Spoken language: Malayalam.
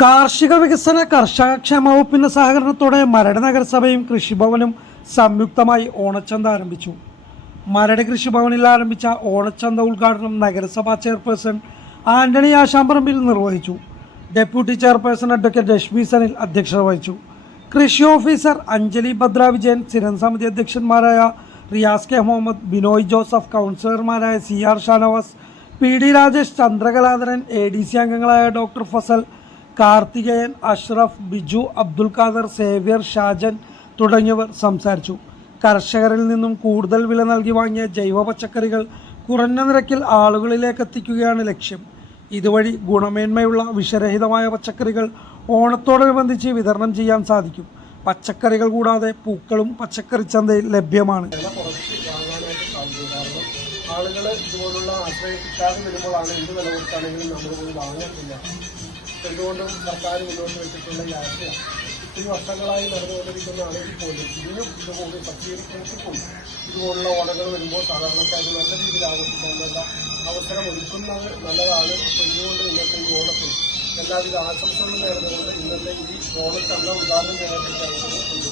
കാർഷിക വികസന കർഷക ക്ഷേമ വകുപ്പിന്റെ സഹകരണത്തോടെ മരട് നഗരസഭയും കൃഷിഭവനും സംയുക്തമായി ഓണച്ചന്ത ആരംഭിച്ചു. മരട് കൃഷിഭവനിൽ ആരംഭിച്ച ഓണച്ചന്ത ഉദ്ഘാടനം നഗരസഭാ ചെയർപേഴ്സൺ ആന്റണി ആശാമ്പറമ്പിൽ നിർവഹിച്ചു. Deputy chairperson advocate Reshmi Sanil അധ്യക്ഷത വഹിച്ചു. കൃഷി ഓഫീസർ അഞ്ജലി ഭദ്ര വിജയൻ സ്ഥിരം സമിതി അധ്യക്ഷന്മാരായ റിയാസ് കെ മുഹമ്മദ് ബിനോയ് ജോസഫ് കൗൺസിലർമാരായ C R Shanavas P D Rajesh Chandrakaladharan A D C അംഗങ്ങളായ ഡോക്ടർ ഫസൽ കാർത്തികേയൻ അഷ്റഫ് ബിജു അബ്ദുൽ ഖാദർ സേവ്യർ ഷാജൻ തുടങ്ങിയവർ സംസാരിച്ചു. കർഷകരിൽ നിന്നും കൂടുതൽ വില നൽകി വാങ്ങിയ ജൈവ പച്ചക്കറികൾ കുറഞ്ഞ നിരക്കിൽ ആളുകളിലേക്ക് എത്തിക്കുകയാണ് ലക്ഷ്യം. ഇതുവഴി ഗുണമേന്മയുള്ള വിഷരഹിതമായ പച്ചക്കറികൾ ഓണത്തോടനുബന്ധിച്ച് വിതരണം ചെയ്യാൻ സാധിക്കും. പച്ചക്കറികൾ കൂടാതെ പൂക്കളും പച്ചക്കറി ചന്തയിൽ ലഭ്യമാണ്. വാങ്ങാനായിട്ട് സാധിക്കും. കാരണം ആളുകൾ ഇതുപോലുള്ള ആശ്രയം കിട്ടാതെ വരുമ്പോഴാണ് എന്ത് വില കൊടുത്താണെങ്കിലും നമ്മൾ പോയി വാങ്ങത്തില്ല. എന്തുകൊണ്ടും സർക്കാർ മുന്നോട്ട് വെച്ചിട്ടുള്ള ഈ ആശയം ഒത്തിരി വർഷങ്ങളായി നടന്നുകൊണ്ടിരിക്കുന്നതാണെങ്കിൽ പോലും ഇനിയും ഇതുപോലെ കൂട്ടിക്കൊണ്ട് ഇതുപോലുള്ള ഓണങ്ങൾ വരുമ്പോൾ സാധാരണക്കാർ നല്ല രീതിയിൽ ആഘോഷിക്കാനുള്ള അവസരം ഒരുക്കുന്നത് നല്ലതാണ്. ഇതുകൊണ്ട് ഇന്നത്തെ ഈ ഓണത്തിൽ എല്ലാവിധ ആശംസകളും നേർന്നുകൊണ്ട് ഇന്നത്തെ ഈ ഓണച്ചന്ത ഉദാഹരണം ചെയ്യാനായിട്ട്